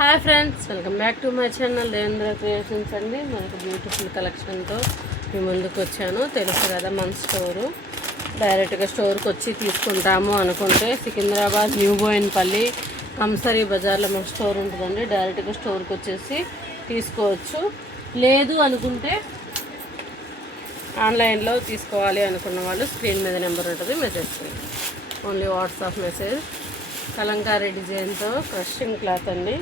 Hi friends, welcome back to my channel Devendra creations అండి. మనకు beautiful కలెక్షన్తో మీ ముందుకు వచ్చాను. తెలుసు కదా మన స్టోరు. డైరెక్ట్గా స్టోర్కి వచ్చి తీసుకుంటాము అనుకుంటే సికింద్రాబాద్ న్యూ బోయిన్పల్లి కంసరీ బజార్లో మన స్టోర్ ఉంటుందండి. డైరెక్ట్గా స్టోర్కి వచ్చేసి తీసుకోవచ్చు. లేదు అనుకుంటే ఆన్లైన్లో తీసుకోవాలి అనుకున్న వాళ్ళు స్క్రీన్ మీద నెంబర్ ఉంటుంది, మెసేజ్ చేయండి. Only WhatsApp message. కలంకారీ డిజైన్తో క్రషింగ్ క్లాత్ అండి.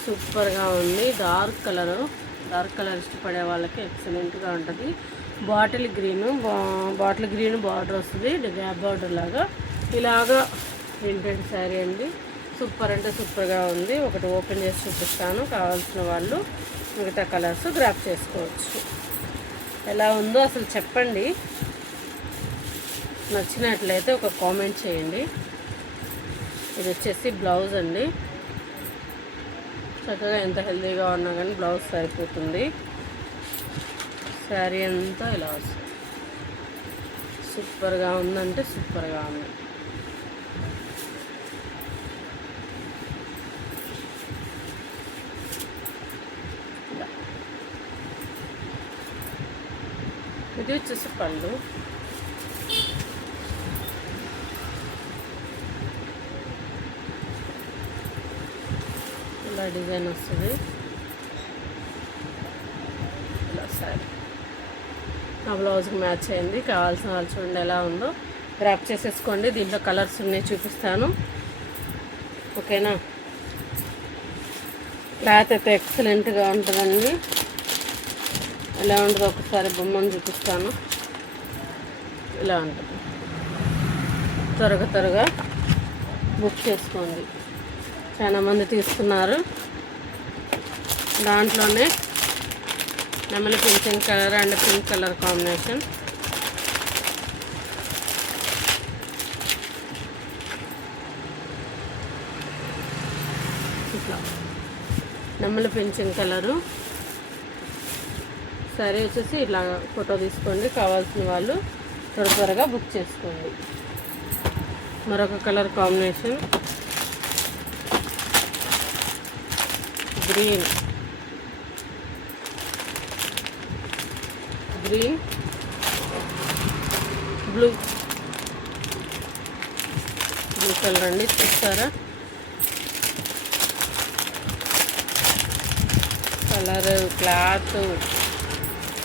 సూపర్గా ఉంది. డార్క్ కలర్ ఇష్టపడే వాళ్ళకి ఎక్సలెంట్గా ఉంటుంది. బాటిల్ గ్రీన్ బార్డర్ వస్తుంది, గ్యాప్ బార్డర్ లాగా. ఇలాగా ప్రింటెడ్ శారీ అండి. సూపర్ అంటే సూపర్గా ఉంది. ఒకటి ఓపెన్ చేసి చూపిస్తాను. కావాల్సిన వాళ్ళు మిగతా కలర్స్ గ్రాప్ చేసుకోవచ్చు. ఎలా ఉందో అసలు చెప్పండి. నచ్చినట్లయితే ఒక కామెంట్ చేయండి. ఇది వచ్చేసి బ్లౌజ్ అండి. చక్కగా ఎంత హెల్తీగా ఉన్నా కానీ బ్లౌజ్ సరిపోతుంది. శారీ అంతా ఇలా వస్తుంది. సూపర్గా ఉందంటే సూపర్గా ఉంది. ఇది వచ్చేసి పళ్ళు. ఇలా డిజైన్ వస్తుంది. ఇలా సారీ నా బ్లౌజ్కి మ్యాచ్ అయింది. కావాల్సిన వాళ్ళు చూడండి ఎలా ఉందో. గ్రాప్ చేసేసుకోండి. దీంట్లో కలర్స్ ఉన్నాయి, చూపిస్తాను. ఓకేనా. క్లాత్ అయితే ఎక్సలెంట్గా ఉంటుందండి. ఎలా ఉంటుందో ఒకసారి బొమ్మను చూపిస్తాను. ఇలా ఉంటుంది. త్వరగా బుక్ చేసుకోండి. చాలా మంది తీసుకున్నారు. దాంట్లోనే నెమలి pension colour and pink colour combination. ఇట్లా నెమలి పింఛన్ కలరు సరే వచ్చేసి ఇట్లా ఫోటో తీసుకోండి. కావాల్సిన వాళ్ళు త్వరగా బుక్ చేసుకోండి. మరొక colour combination green blue colour అండి. చూస్తారా కలర్, క్లాత్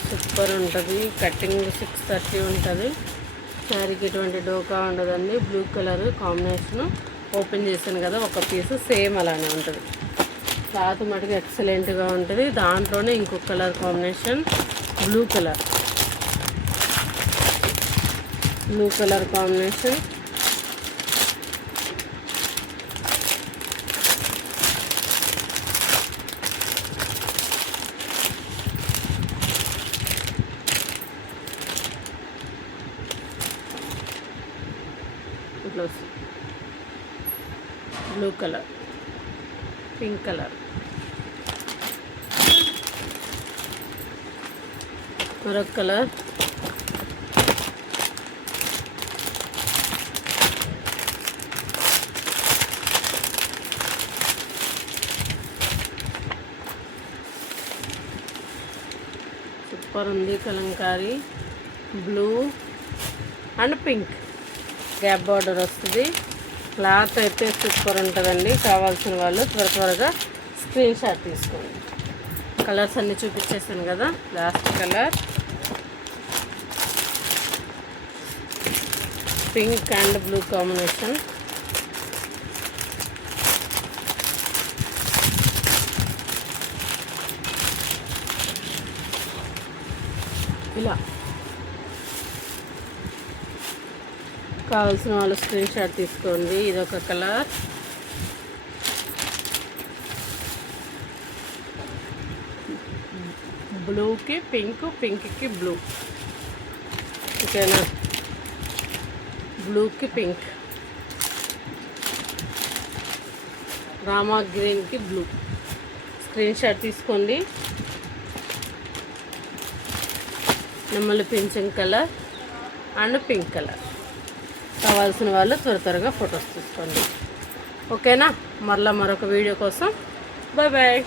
సూపర్ ఉంటుంది. కటింగ్ 630 ఉంటుంది. శారీకి ఎటువంటి డోకా ఉండదండి. Blue colour combination. ఓపెన్ చేశాను కదా, ఒక పీసు సేమ్ అలానే ఉంటుంది. క్లాత్ మటుకు ఎక్సలెంట్గా ఉంటుంది. దాంట్లోనే ఇంకొక colour combination blue colour combination. ఇట్లా బ్లూ కలర్, పింక్ కలర్. మరొక కలర్ సూపర్ ఉంది. Kalamkari blue and pink gap border వస్తుంది. క్లాత్ అయితే సూపర్ ఉంటుందండి. కావాల్సిన వాళ్ళు త్వరగా స్క్రీన్ షాట్ తీసుకోండి. కలర్స్ అన్నీ చూపించేసాను కదా. Last colour pink and blue combination. ఇలా కావాల్సిన వాళ్ళు స్క్రీన్ షాట్ తీసుకోండి. ఇదొక కలర్. బ్లూకి పింక్, పింక్కి బ్లూ. ఓకేనా. బ్లూకి పింక్, రామా గ్రీన్కి బ్లూ. స్క్రీన్ షాట్ తీసుకోండి. నెమలి pension colour and pink colour. కావాల్సిన వాళ్ళు త్వరగా ఫొటోస్ తీసుకోండి. ఓకేనా. మరలా మరొక వీడియో కోసం బాయ్ బాయ్.